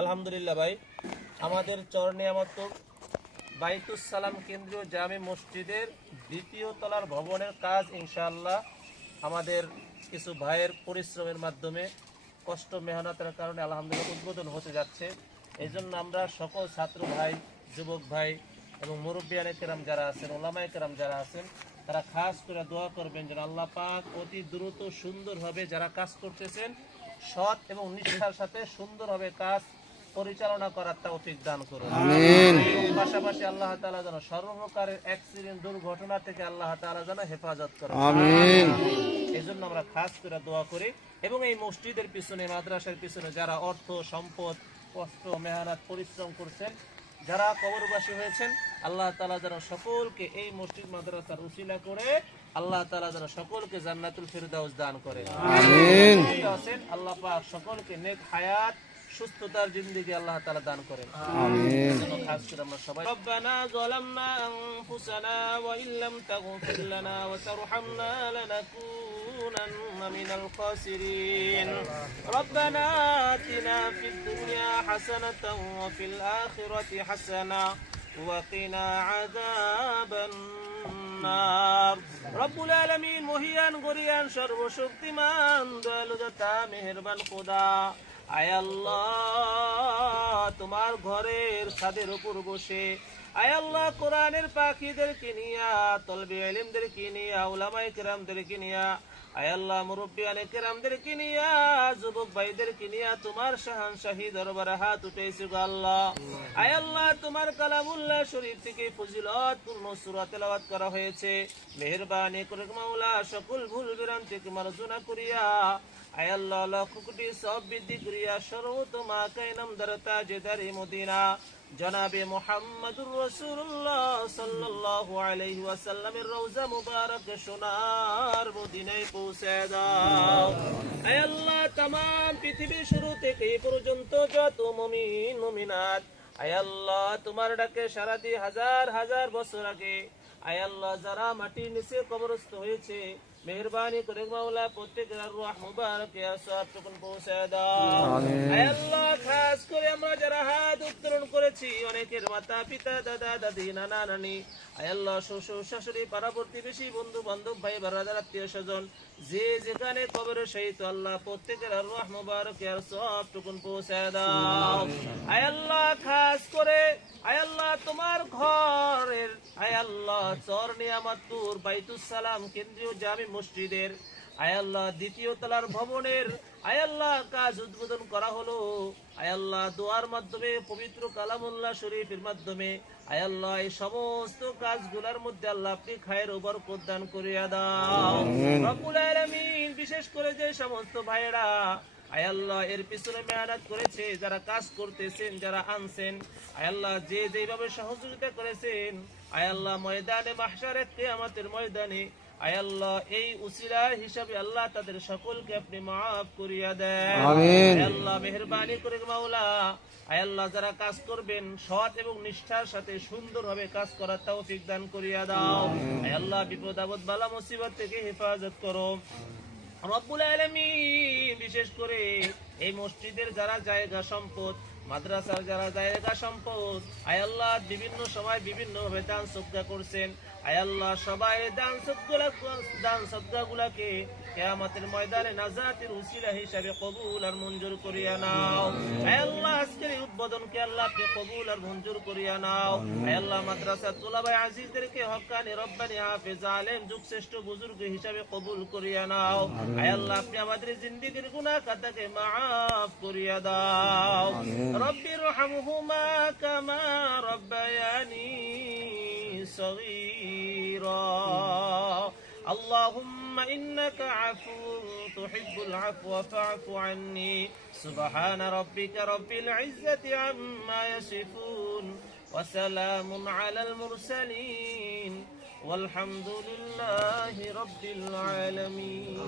আলহামদুলিল্লাহ ভাই, আমাদের চর নিয়ামত বাইতুস সালাম কেন্দ্রীয় জামে মসজিদের দ্বিতীয় তলার ভবনের কাজ ইনশাআল্লাহ আমাদের কিছু ভাইয়ের পরিশ্রমের মাধ্যমে কষ্ট মেহনতের কারণে আলহামদুলিল্লাহ উদ্বোধন হতে যাচ্ছে। এই জন্য আমরা সকল ছাত্র ভাই, যুবক ভাই এবং মুরব্বিয়ানে কেরাম যারা আছেন, ওলামায়ে কেরাম যারা আছেন, তারা খাস করে দোয়া করবেন যেন আল্লাহ পাক অতি দ্রুত সুন্দরভাবে যারা কাজ করতেছেন সৎ এবং নিষ্ঠার সাথে সুন্দরভাবে কাজ পরিচালনা করার তৌফিক দান করুন। আমিন। পাশাপাশি আল্লাহ তাআলা যেন সর্বপ্রকারের অ্যাক্সিডেন্ট দুর্ঘটনা থেকে আল্লাহ তাআলা যেন হেফাজত করেন। আমিন। এজন্য আমরা খাস করে দোয়া করি এবং এই মসজিদের পিছনে, মাদ্রাসার পিছনে যারা অর্থ সম্পদ কষ্ট মেহনত পরিশ্রম করছেন, যারা কবরবাসী হয়েছেন, আল্লাহ তাআলা যেন সকলকে এই মসজিদ মাদ্রাসার উসিলা করে আল্লাহ তাআলা যেন সকলকে জান্নাতুল ফিরদাউস দান করে। আমিন। আল্লাহ পাক সকলকে নেক হায়াত সুস্থতার জিন্দেগি আল্লাহ তাআলা দান করেন। আমিন। খাস করে আমরা সবাই রব্বানা যালামনা আনফুসানা ওয়া ইল্লাম তাগফির লানা ওয়া তারহামনা লানাকুনান্না মিনাল খাসিরিন রব্বানা আতিনা ফিদ দুনিয়া হাসানাতাও ওয়া ফিল আখিরাতি হাসানা ওয়া কিনা আযাবান নার। রব্বুল আলামিন মহিয়ান গরিয়ান সর্বশক্তিমান দয়ালু দাতা মেহেরবান খোদা, আয় আল্লাহ তোমার ঘরের ছাদের উপর বসে, আয় আল্লাহ কোরআনের পাখিদেরকে নিয়া, তলবে ইলমদেরকে নিয়া, উলামায়ে কেরামদেরকে নিয়া, আয় আল্লাহ মুরব্বিয়ানে কেরামদেরকে নিয়া, যুবক ভাইদেরকে নিয়া তোমার শাহানশাহী দরবারে হাত উঠাইছি গো আল্লাহ। আয় আল্লাহ তোমার কালামুল্লাহ শরীফ থেকে ফজিলত পূর্ণ সূরা তেলাওয়াত করা হয়েছে, মেহেরবানি করে মাওলা সকল ভুল বিরান্তিকে মার্জনা করিয়া আয় আল্লাহ লাখ কোটি সব বৃদ্ধি করিয়া সর্বোত্তমাকে নামদার তাজদারে মদিনা জনাবে মুহাম্মদুর রাসূলুল্লাহ সাল্লাল্লাহু আলাইহি ওয়াসাল্লামের রওজা মুবারক সোনার মদিনায় পৌঁছে দাও। আয় আল্লাহ तमाम পৃথিবী শুরু থেকে এই পর্যন্ত যত মুমিন মুমিনাত আয় আল্লাহ তোমার ডাকে সাড়া দিয়ে হাজার হাজার বছর আগে আয় আল্লাহ যারা মাটির নিচে কবরস্থ হয়েছে, মেহেরবানি করে মাওলা প্রত্যেকের রূহ মুবারক সওয়াব টুকুন পৌঁছে দাও। আয় আল্লাহ খাস করে আমরা যারা হাত উত্তোলন করেছি, অনেকের মাতা পিতা দাদা দাদি নানা নানি, আয় আল্লাহ শ্বশুর শাশুড়ি পাড়া প্রতিবেশী বন্ধু বান্ধব ভাই বারাদার আত্মীয় স্বজন যে যেখানে কবরে শহীদ আল্লাহ প্রত্যেকের রূহ মুবারক সওয়াব টুকুন পৌঁছে দাও। আয় আল্লাহ খাস করে আয় আল্লাহ তোমার ঘরের আয় আল্লাহ চর নিয়ামতপুর বাইতুস সালাম কেন্দ্রীয় জামে মসজিদের আয় আল্লাহ দ্বিতীয় তলার ভবনের আয় আল্লাহ কাজ উদ্বোধন করা হলো। আয় আল্লাহ দোয়ার মাধ্যমে পবিত্র কালামুল্লাহ শরীফের মাধ্যমে আয় আল্লাহ এই সমস্ত কাজগুলোর মধ্যে আল্লাহ আপনি খায়ের ও বরকত দান করিয়া দাও রব্বুল আলামিন। বিশেষ করে যে সমস্ত ভাইয়েরা আয় আল্লাহ এর পিছনে মেহনত করেছে, যারা কাজ করতেছেন, যারা আনছেন, আয় আল্লাহ যে যেভাবে সহযোগিতা করেছেন, আয় আল্লাহ ময়দানে মাহশারে কিয়ামতের ময়দানে আয় আল্লাহ এই উসিলা হিসাবে আল্লাহ তাদের সকলকে আপনি মাফ করিয়া দেন। আমিন। আয় আল্লাহ মেহেরবানি করে মাওলা আয় আল্লাহ যারা কাজ করবেন সৎ এবং নিষ্ঠার সাথে সুন্দরভাবে কাজ করার তৌফিক দান করিয়া দাও। আয় আল্লাহ বিপদ আপদ বালা মুসিবত থেকে হেফাজত করো রব্বুল আলামিন। বিশেষ করে এই মসজিদের যারা জায়গা সম্পদ, মাদ্রাসার যারা জায়গা সম্পদ আয় আল্লাহ বিভিন্ন সময় বিভিন্ন ভাবে দান সদকা করছেন, আয় আল্লাহ সবাই দান সদকাগুলোকে কিয়ামতের ময়দানে নাজাতের উসিলা হিসাবে কবুল আর মঞ্জুর করিয়া নাও। আয় আল্লাহ আজকের এই উদ্বোধনকে আল্লাহ আপনি কবুল আর মঞ্জুর করিয়া নাও। আয় আল্লাহ মাদ্রাসার তোলাবায়ে আজিজদেরকে হক্কানি রব্বানি হাফেজ আলেম যুগ শ্রেষ্ঠ বুজুর্গ হিসাবে কবুল করিয়া নাও। আয় আল্লাহ আপনি আমাদের জিন্দেগীর গুনাহ খাতাকে মাফ করিয়া দাও। রব্বিরহামহুমা কামা রব্বায়ানি صغيرا اللهم إنك عفو تحب العفو فاعف عني سبحان ربك رب العزة عما يصفون وسلام على المرسلين والحمد لله رب العالمين.